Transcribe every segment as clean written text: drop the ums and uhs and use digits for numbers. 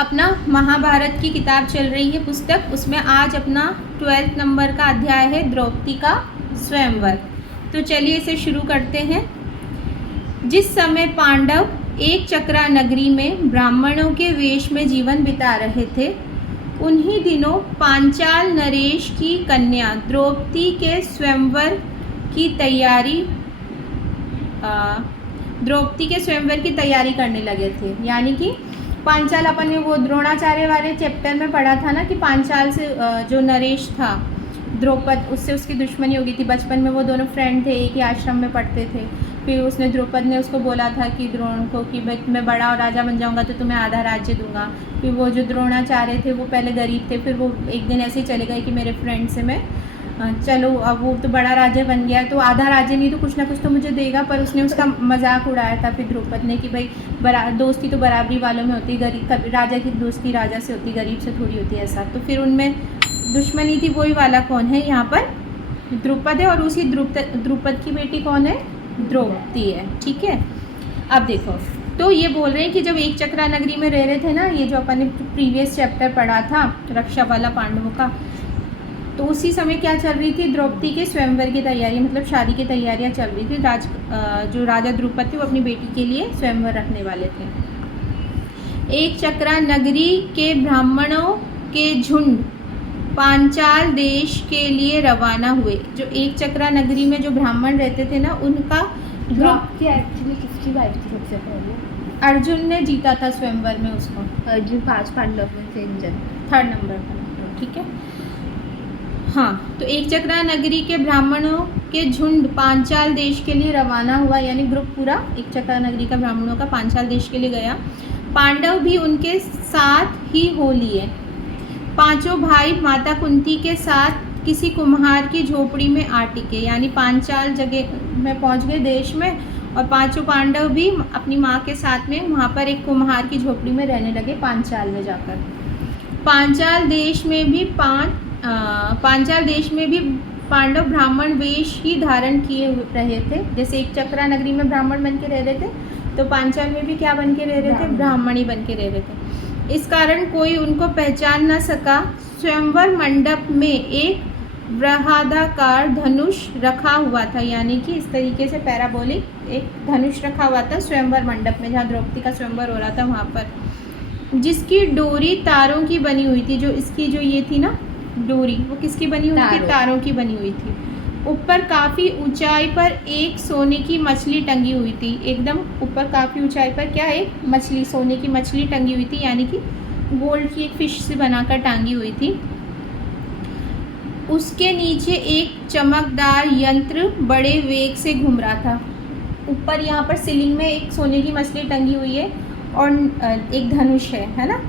अपना महाभारत की किताब चल रही है पुस्तक, उसमें आज अपना 12th नंबर का अध्याय है द्रौपदी का स्वयंवर। तो चलिए इसे शुरू करते हैं। जिस समय पांडव एक चक्रा नगरी में ब्राह्मणों के वेश में जीवन बिता रहे थे, उन्हीं दिनों पांचाल नरेश की कन्या द्रौपदी के स्वयंवर की तैयारी करने लगे थे। यानी कि पांचाल, अपन ने वो द्रोणाचार्य वाले चैप्टर में पढ़ा था ना कि पांचाल से जो नरेश था द्रौपद, उससे उसकी दुश्मनी हो गई थी। बचपन में वो दोनों फ्रेंड थे, एक ही आश्रम में पढ़ते थे। फिर उसने द्रौपद ने उसको बोला था कि द्रोण को कि मैं बड़ा और राजा बन जाऊंगा तो तुम्हें आधा राज्य दूंगा। फिर वो जो द्रोणाचार्य थे वो पहले गरीब थे, फिर वो एक दिन ऐसे ही चले गए कि मेरे फ्रेंड से मैं चलो, अब वो तो बड़ा राजा बन गया तो आधा राज्य नहीं तो कुछ ना कुछ तो मुझे देगा। पर उसने उसका मजाक उड़ाया था फिर द्रौपद ने कि भाई दोस्ती तो बराबरी वालों में होती है, राजा की दोस्ती राजा से होती, गरीब से थोड़ी होती है ऐसा। तो फिर उनमें दुश्मनी थी। वही वाला कौन है यहाँ पर? द्रुपद है। और उसी द्रुपद की बेटी कौन है? द्रौपदी है। ठीक है, अब देखो, तो ये बोल रहे हैं कि जब एक चक्रा नगरी में रह रहे थे ना, ये जो अपन ने प्रीवियस चैप्टर पढ़ा था रक्षा वाला पांडवों का, तो उसी समय क्या चल रही थी? द्रौपदी के स्वयंवर की तैयारी, मतलब शादी की तैयारियां चल रही थी। जो राजा द्रुपद थे वो अपनी बेटी के लिए स्वयंवर रखने वाले थे। एक चक्रा नगरी के ब्राह्मणों के झुंड पांचाल देश के लिए रवाना हुए। जो एक चक्रा नगरी में जो ब्राह्मण रहते थे ना, उनका ग्रुप एक्चुअली किसकी वाइफ थी सबसे पहले? अर्जुन ने जीता था स्वयंवर में उसको। अर्जुन 5 पांडव में से थर्ड नंबर पर। ठीक है, हाँ। तो एक चक्रा नगरी के ब्राह्मणों के झुंड पांचाल देश के लिए रवाना हुआ, यानी ग्रुप पूरा एक चक्रा नगरी का ब्राह्मणों का पांचाल देश के लिए गया। पांडव भी उनके साथ ही हो लिए। पांचों भाई माता कुंती के साथ किसी कुम्हार की झोपड़ी में आ टिके, यानी पांचाल जगह में पहुंच गए देश में, और पांचों पांडव भी अपनी माँ के साथ में वहाँ पर एक कुम्हार की झोपड़ी में रहने लगे पांचाल में जाकर। पांचाल देश में भी पांडव ब्राह्मण वेश ही धारण किए रहे थे। जैसे एक चक्रा नगरी में ब्राह्मण बन के रह रहे थे, तो पांचाल में भी क्या बन के रह रहे थे? ब्राह्मण ही बन के रह रहे थे। इस कारण कोई उनको पहचान न सका। स्वयंवर मंडप में एक बृहदाकार धनुष रखा हुआ था, यानी कि इस तरीके से पैराबोलिक एक धनुष रखा हुआ था स्वयंवर मंडप में, जहाँ द्रौपदी का स्वयंवर हो रहा था वहाँ पर, जिसकी डोरी तारों की बनी हुई थी। जो इसकी जो ये थी ना डोरी, वो किसकी बनी हुई थी? तारों की बनी हुई थी। ऊपर काफ़ी ऊंचाई पर एक सोने की मछली टंगी हुई थी। एकदम ऊपर काफ़ी ऊंचाई पर क्या? एक मछली, सोने की मछली टंगी हुई थी, यानी कि गोल्ड की एक फिश से बनाकर टांगी हुई थी। उसके नीचे एक चमकदार यंत्र बड़े वेग से घूम रहा था। ऊपर यहाँ पर सीलिंग में एक सोने की मछली टंगी हुई है और एक धनुष है ना?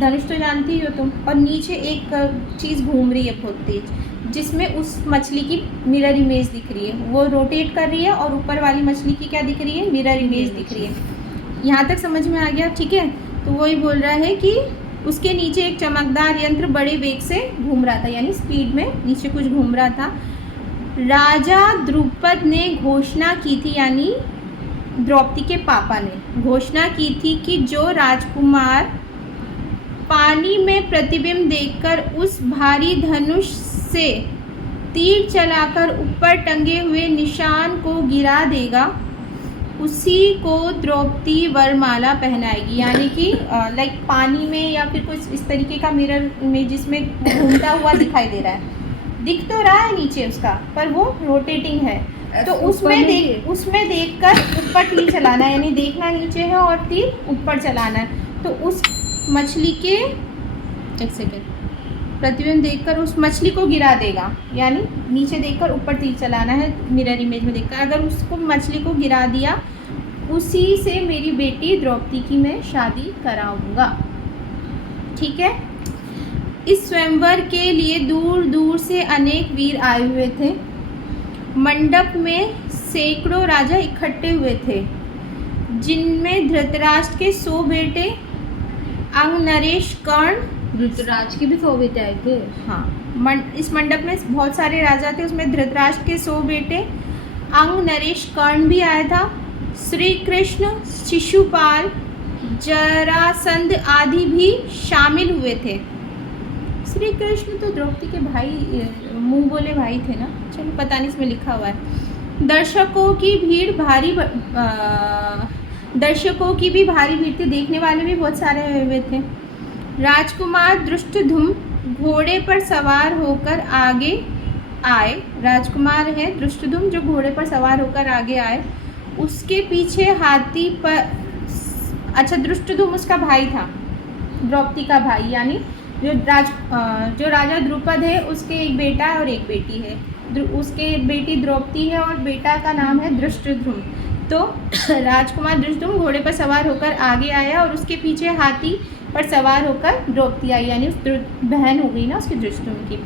धनुष तो जानती हो तुम। और नीचे एक चीज़ घूम रही है बहुत तेज, जिसमें उस मछली की मिरर इमेज दिख रही है। वो रोटेट कर रही है और ऊपर वाली मछली की क्या दिख रही है? मिरर इमेज दिख रही है। यहाँ तक समझ में आ गया? ठीक है, तो वही बोल रहा है कि उसके नीचे एक चमकदार यंत्र बड़े वेग से घूम रहा था, यानी स्पीड में नीचे कुछ घूम रहा था। राजा द्रुपद ने घोषणा की थी, यानी द्रौपदी के पापा ने घोषणा की थी कि जो राजकुमार पानी में प्रतिबिंब देखकर उस भारी धनुष से तीर चलाकर ऊपर टंगे हुए निशान को गिरा देगा, उसी को द्रौपदी वरमाला पहनाएगी। यानी कि लाइक पानी में या फिर कुछ इस तरीके का मिरर इमेज जिसमें घूमता हुआ दिखाई दे रहा है। दिख तो रहा है नीचे उसका, पर वो रोटेटिंग है। तो उसमें देखकर ऊपर तीर चलाना है, यानी देखना नीचे है और तीर ऊपर चलाना है। तो उस मछली के एक सेकेंड प्रतिबिंब देखकर उस मछली को गिरा देगा, यानी नीचे देखकर ऊपर तीर चलाना है मिरर इमेज में देखकर। अगर उसको मछली को गिरा दिया, उसी से मेरी बेटी द्रौपदी की मैं शादी कराऊंगा। ठीक है। इस स्वयंवर के लिए दूर दूर से अनेक वीर आए हुए थे। मंडप में सैकड़ों राजा इकट्ठे हुए थे, जिनमें धृतराष्ट्र के 100 बेटे, अंग नरेश, कर्ण। धृतराष्ट्र के भी 100 बेटे आए थे? हाँ, इस मंडप में बहुत सारे राजा थे। उसमें धृतराष्ट्र के 100 बेटे, अंग नरेश, कर्ण भी आया था। श्री कृष्ण, शिशुपाल, जरासंध आदि भी शामिल हुए थे। श्री कृष्ण तो द्रौपदी के भाई, मुंह बोले भाई थे ना। चलो पता नहीं इसमें लिखा हुआ है। दर्शकों की भी भारी भीड़ थी, देखने वाले भी बहुत सारे हुए थे। राजकुमार धृष्टद्युम्न घोड़े पर सवार होकर आगे आए। राजकुमार है धृष्टद्युम्न जो घोड़े पर सवार होकर आगे आए। उसके पीछे हाथी पर, अच्छा धृष्टद्युम्न उसका भाई था, द्रौपदी का भाई, यानी जो राजा द्रुपद है उसके एक बेटा और एक बेटी है। उसके बेटी द्रौपदी है और बेटा का नाम है धृष्टद्युम्न। तो राजकुमार धृष्टद्युम्न घोड़े पर सवार होकर आगे आया और उसके पीछे हाथी पर सवार होकर द्रौपदी आई, यानी उस बहन हो गई ना उसकी धृष्टद्युम्न की।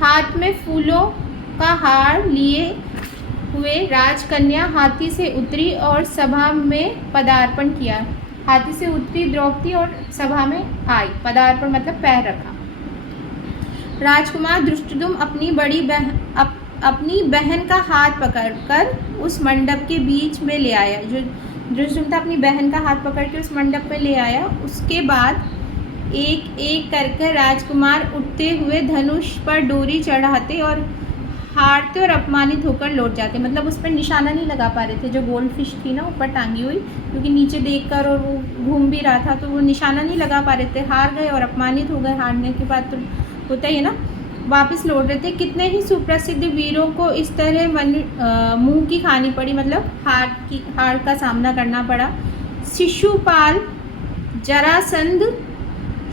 हाथ में फूलों का हार लिए हुए राजकन्या हाथी से उतरी और सभा में पदार्पण किया। हाथी से उतरी द्रौपदी और सभा में आई। पदार्पण मतलब पैर रखा। राजकुमार धृष्टद्युम्न अपनी बहन का हाथ पकड़कर उस मंडप के बीच में ले आया। जो धृष्टद्युम्न था अपनी बहन का हाथ पकड़ के उस मंडप में ले आया। उसके बाद एक एक करके राजकुमार उठते हुए धनुष पर डोरी चढ़ाते और हारते और अपमानित होकर लौट जाते। मतलब उस पर निशाना नहीं लगा पा रहे थे, जो गोल्ड फिश थी ना ऊपर टांगी हुई, क्योंकि नीचे देखकर और वो घूम भी रहा था तो वो निशाना नहीं लगा पा रहे थे। हार गए और अपमानित हो गए। हारने के बाद तो होता ही है ना, वापस लौट रहे थे। कितने ही सुप्रसिद्ध वीरों को इस तरह मुंह की खानी पड़ी, मतलब हार का सामना करना पड़ा। शिशुपाल, जरासंध,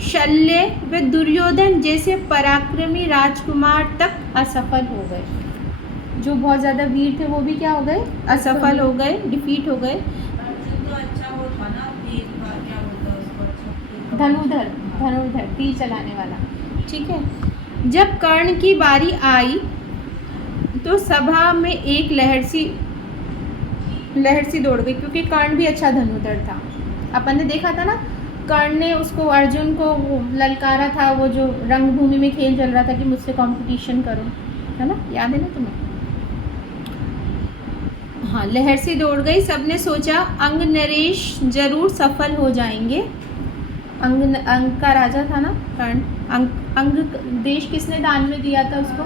शल्य व दुर्योधन जैसे पराक्रमी राजकुमार तक असफल हो गए। जो बहुत ज़्यादा वीर थे वो भी क्या हो गए, असफल हो गए, डिफीट हो गए। तो अच्छा वो था ना, तीर का क्या बोलता है उसको, अच्छा धनुर्धर तीर चलाने वाला, ठीक है। जब कर्ण की बारी आई तो सभा में एक लहर सी दौड़ गई, क्योंकि कर्ण भी अच्छा धनुर्धर था। अपन ने देखा था ना, कर्ण ने उसको, अर्जुन को ललकारा था, वो जो रंगभूमि में खेल चल रहा था कि मुझसे कंपटीशन करो, है ना, याद है ना तुम्हें? हाँ, लहर से दौड़ गई। सबने सोचा अंग नरेश जरूर सफल हो जाएंगे। अंग का राजा था ना कर्ण। अंग देश किसने दान में दिया था उसको?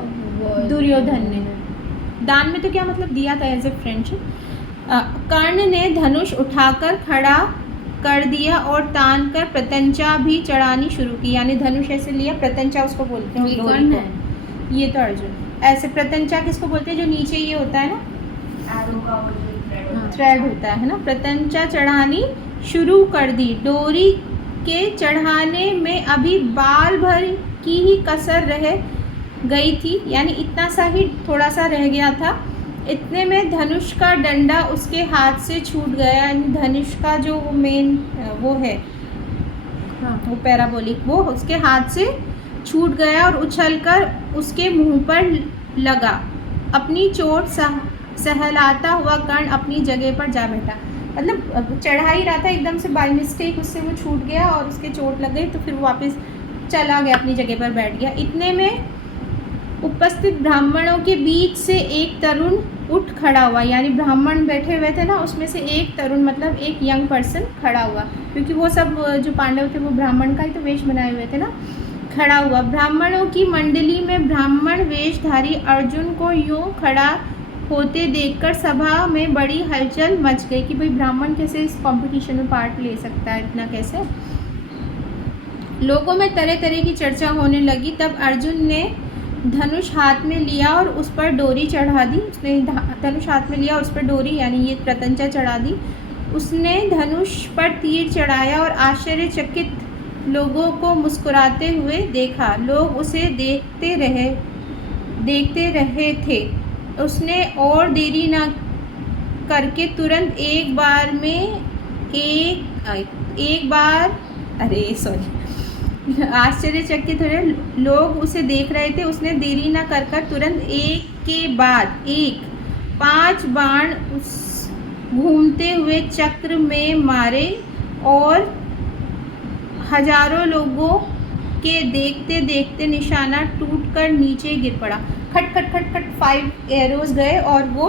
दुर्योधन ने। दान में तो क्या मतलब, दिया था एज ए फ्रेंडशिप। कर्ण ने धनुष उठाकर खड़ा कर दिया और तान कर प्रत्यंचा भी चढ़ानी शुरू की। यानी धनुष ऐसे लिया, प्रत्यंचा उसको बोलते हैं डोरी को। ये तो अर्जुन। ऐसे प्रत्यंचा किसको बोलते हैं, जो नीचे ये होता है ना, एरो का वो जो थ्रेड होता है ना, प्रत्यंचा चढ़ानी शुरू कर दी। डोरी के चढ़ाने में अभी बाल भर की ही कसर रह गई थी, यानी इतना सा ही थोड़ा सा रह गया था। इतने में धनुष का डंडा उसके हाथ से छूट गया। धनुष का जो मेन वो है, हाँ, वो पैराबोलिक, वो उसके हाथ से छूट गया और उछलकर उसके मुंह पर लगा। अपनी चोट सहलाता हुआ कर्ण अपनी जगह पर जा बैठा। मतलब चढ़ा ही रहा था, एकदम से बाय मिस्टेक उससे वो छूट गया और उसके चोट लग गई, तो फिर वो वापस चला गया, अपनी जगह पर बैठ गया। इतने में उपस्थित ब्राह्मणों के बीच से एक तरुण उठ खड़ा हुआ। यानी ब्राह्मण बैठे हुए थे ना, उसमें से एक तरुण, मतलब एक यंग पर्सन खड़ा हुआ, क्योंकि वो सब जो पांडव थे वो ब्राह्मण का ही तो वेश बनाए हुए थे ना। खड़ा हुआ। ब्राह्मणों की मंडली में ब्राह्मण वेशधारी अर्जुन को यूं खड़ा होते देखकर सभा में बड़ी हलचल मच गई कि भाई ब्राह्मण कैसे इस कंपटीशन में पार्ट ले सकता है, इतना कैसे। लोगों में तरह तरह की चर्चा होने लगी। तब अर्जुन ने धनुष हाथ में लिया और उस पर डोरी चढ़ा दी। उसने धनुष हाथ में लिया और उस पर डोरी, यानी ये प्रत्यंचा चढ़ा दी। उसने धनुष पर तीर चढ़ाया और आश्चर्यचकित लोगों को मुस्कुराते हुए देखा। लोग उसे देखते रहे थे। उसने और देरी न करके तुरंत एक बार आश्चर्यचकित हुए लोग उसे देख रहे थे। उसने देरी न कर तुरंत एक के बाद एक 5 बाण उस घूमते हुए चक्र में मारे और हजारों लोगों के देखते देखते निशाना टूटकर नीचे गिर पड़ा। खट खट खट खट 5 एरोज गए और वो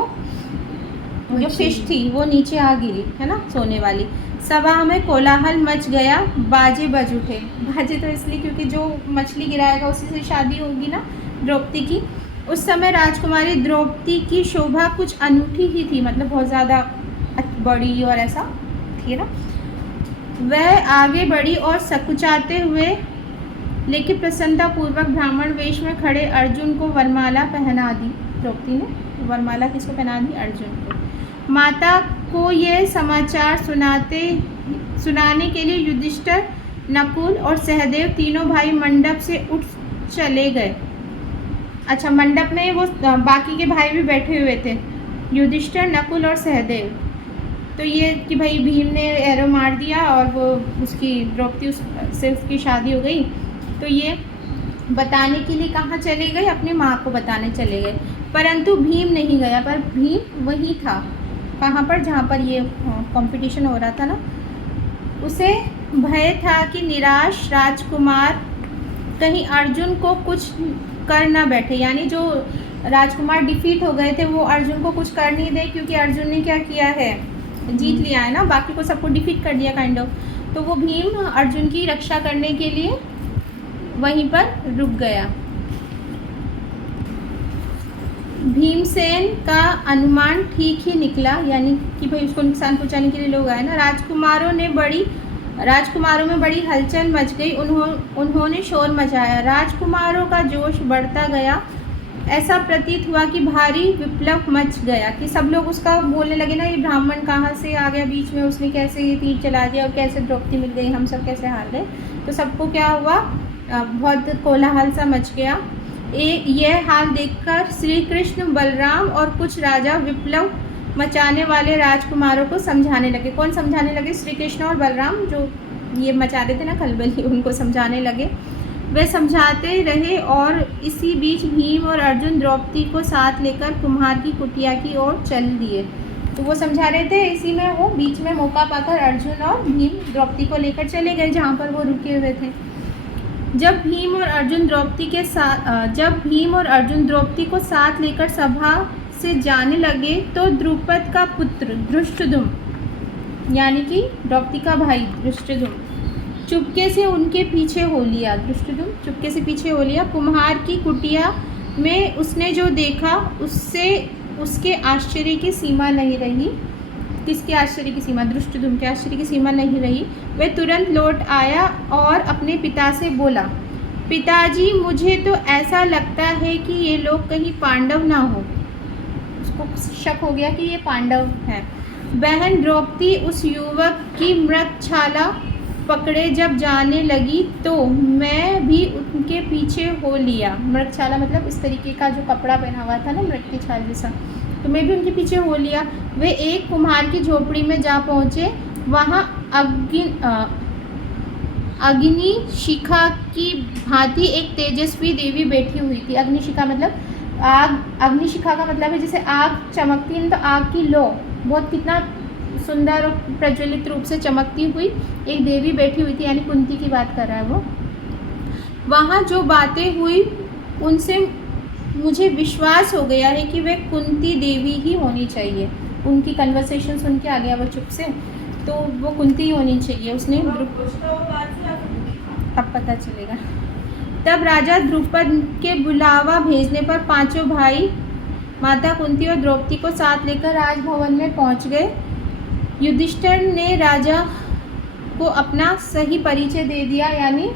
जो फिश थी वो नीचे आ गिरी, है ना, सोने वाली। सभा में कोलाहल मच गया, बाजे बज उठे। बाजे तो इसलिए क्योंकि जो मछली गिराएगा उसी से शादी होगी ना द्रौपदी की। उस समय राजकुमारी द्रौपदी की शोभा कुछ अनूठी ही थी, मतलब बहुत ज़्यादा बड़ी और ऐसा थी ना। वह आगे बढ़ी और सकुचाते हुए लेकिन प्रसन्नतापूर्वक ब्राह्मण वेश में खड़े अर्जुन को वरमाला पहना दी। द्रौपदी ने वरमाला किसको पहना दी? अर्जुन को। माता को यह समाचार सुनाने के लिए युधिष्ठिर, नकुल और सहदेव तीनों भाई मंडप से उठ चले गए। अच्छा, मंडप में वो बाकी के भाई भी बैठे हुए थे, युधिष्ठिर, नकुल और सहदेव। तो ये कि भाई भीम ने एरो मार दिया और वो उसकी द्रौपदी से उसकी शादी हो गई। तो ये बताने के लिए कहाँ चले गए? अपनी माँ को बताने चले गए। परंतु भीम नहीं गया, पर भीम वहीं था। कहाँ पर? जहाँ पर ये कंपटीशन हो रहा था ना। उसे भय था कि निराश राजकुमार कहीं अर्जुन को कुछ कर ना बैठे, यानी जो राजकुमार डिफीट हो गए थे वो अर्जुन को कुछ कर नहीं दे, क्योंकि अर्जुन ने क्या किया है? जीत लिया है ना, बाकी को सबको डिफीट कर दिया काइंड ऑफ। तो वो भीम अर्जुन की रक्षा करने के लिए वहीं पर रुक गया। भीमसेन का अनुमान ठीक ही निकला, यानी कि भाई उसको नुकसान पहुंचाने के लिए लोग आए ना। राजकुमारों में बड़ी हलचल मच गई। उन्होंने शोर मचाया। राजकुमारों का जोश बढ़ता गया। ऐसा प्रतीत हुआ कि भारी विप्लव मच गया, कि सब लोग उसका बोलने लगे ना, ये ब्राह्मण कहाँ से आ गया बीच में, उसने कैसे ये तीर चला दिया और कैसे द्रौपदी मिल गई, हम सब कैसे हार गए। तो सबको क्या हुआ? बहुत कोलाहल सा मच गया। यह हाल देखकर श्री कृष्ण, बलराम और कुछ राजा विप्लव मचाने वाले राजकुमारों को समझाने लगे। कौन समझाने लगे? श्री कृष्ण और बलराम, जो ये मचा रहे थे ना खलबली, उनको समझाने लगे। वे समझाते रहे और इसी बीच भीम और अर्जुन द्रौपदी को साथ लेकर कुम्हार की कुटिया की ओर चल दिए। तो वो समझा रहे थे, इसी में वो बीच में मौका पाकर अर्जुन और भीम द्रौपदी को लेकर चले गए जहाँ पर वो रुके हुए थे। जब भीम और अर्जुन द्रौपदी को साथ लेकर सभा से जाने लगे तो द्रुपद का पुत्र धृष्टद्युम्न, यानी कि द्रौपदी का भाई धृष्टद्युम्न, चुपके से उनके पीछे हो लिया। धृष्टद्युम्न चुपके से पीछे हो लिया। कुम्हार की कुटिया में उसने जो देखा उससे उसके आश्चर्य की सीमा नहीं रही। किसके आश्चर्य की सीमा? धृष्टद्युम्न के आश्चर्य की सीमा नहीं रही। वह तुरंत लौट आया और अपने पिता से बोला, पिताजी, मुझे तो ऐसा लगता है कि ये लोग कहीं पांडव ना हो। उसको शक हो गया कि ये पांडव हैं। बहन द्रौपदी उस युवक की मृगछाला पकड़े जब जाने लगी तो मैं भी उनके पीछे हो लिया। मृगछाला मतलब इस तरीके का जो कपड़ा पहना हुआ था ना, मृग की छाल जैसा, तो मैं भी उनके पीछे हो लिया। वे एक कुम्हार की झोपड़ी में जा पहुँचे। वहाँ अग्नि शिखा की भांति एक तेजस्वी देवी बैठी हुई थी। अग्निशिखा मतलब आग, अग्निशिखा का मतलब है जैसे आग चमकती है तो आग की लो, बहुत कितना सुंदर और प्रज्वलित रूप से चमकती हुई एक देवी बैठी हुई थी, यानी कुंती की बात कर रहा है वो। वहाँ जो बातें हुई उनसे मुझे विश्वास हो गया है कि वे कुंती देवी ही होनी चाहिए। उनकी कन्वर्सेशन सुन के आ गया वो चुप से, तो वो कुंती ही होनी चाहिए। उसने अब पता चलेगा। तब राजा द्रुपद के बुलावा भेजने पर पांचों भाई माता कुंती और द्रौपदी को साथ लेकर राजभवन में पहुंच गए। युधिष्ठिर ने राजा को अपना सही परिचय दे दिया, यानी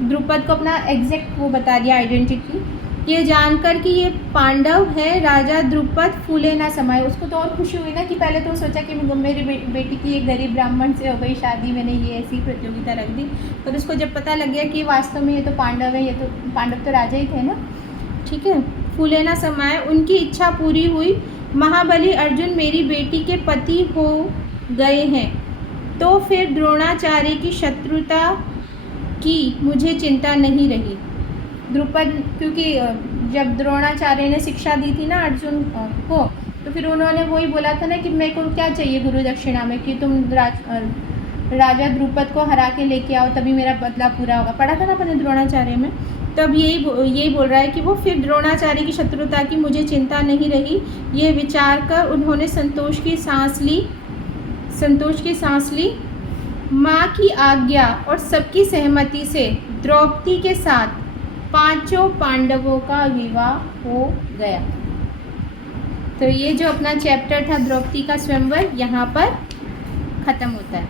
द्रुपद को अपना एग्जैक्ट वो बता दिया, आइडेंटिटी। ये जानकर कि ये पांडव है, राजा द्रुपद फूले ना समाये। उसको तो और खुशी हुई ना, कि पहले तो सोचा कि मेरी बेटी की एक गरीब ब्राह्मण से हो गई शादी, मैंने ये ऐसी प्रतियोगिता रख दी। पर उसको जब पता लग गया कि वास्तव में ये तो पांडव है, ये तो पांडव तो राजा ही थे ना, ठीक है, फूले ना समाये। उनकी इच्छा पूरी हुई। महाबली अर्जुन मेरी बेटी के पति हो गए हैं, तो फिर द्रोणाचार्य की शत्रुता की मुझे चिंता नहीं रही। द्रुपद, क्योंकि जब द्रोणाचार्य ने शिक्षा दी थी ना अर्जुन को, तो फिर उन्होंने वही बोला था ना कि मेरे को क्या चाहिए गुरु दक्षिणा में, कि तुम राजा द्रुपद को हरा के लेके आओ तभी मेरा बदला पूरा होगा। पढ़ा था ना अपने द्रोणाचार्य में। तब यही बोल रहा है कि वो फिर द्रोणाचार्य की शत्रुता की मुझे चिंता नहीं रही। ये विचार कर उन्होंने संतोष की सांस ली। माँ की आज्ञा और सबकी सहमति से द्रौपदी के साथ 5 पांडवों का विवाह हो गया। तो ये जो अपना चैप्टर था द्रौपदी का स्वयंवर यहाँ पर ख़त्म होता है।